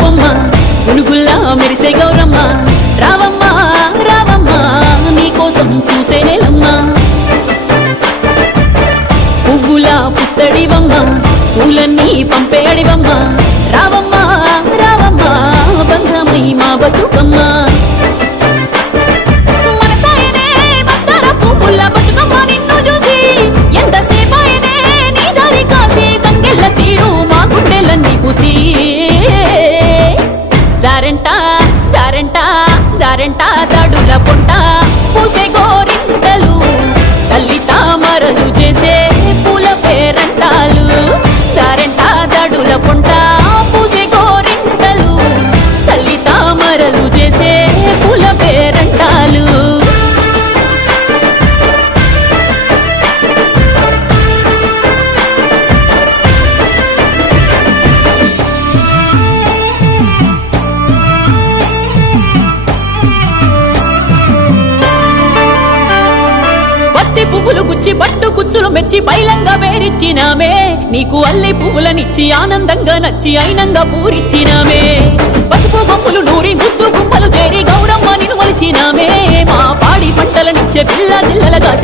బొమ్మ గునుగుల్లా మెరిసే గౌరమ్మ రావమ్మ రావమ్మ నీకోసం చూసేనేలమ్మ పువ్వుల పుత్తడివమ్మ పూలన్నీ పంపే అడివమ్మ రావమ్మ రావమ్మ బంధమై మా బతుకమ్మ మనసాయనే మందార పువ్వుల బతుకమ్మ నిన్ను చూసి ఎంతసేపాయనే నీ దారి కాసి గంగెల్ల తీరు మా గుండెలన్నీ పూసి దారెంట దారెంట దారెంట దాడుల పొంట పూసే గోరింటలు తల్లి తామరలు చేసే పూల పేరంటాలు దారెంట దాడుల పొంట పూసే గోరింటలు తల్లి తామరలు చేసే పూల పేరంటాలు పత్తి పువ్వులు గుచ్చి పట్టు కుచ్చులు మెచ్చి బైలంగా వేరిచ్చినామే నీకు అల్లి పువ్వులనిచ్చి ఆనందంగా నచ్చి అయినంగా పూరిచ్చినామే పసుపు బొమ్మలు నూరి ముద్దు గుమ్మలు చేరి గౌరమ్మ నిన్ను మలిచినామే మా పాడి పంటలనిచ్చే పిల్ల జిల్లల కాసే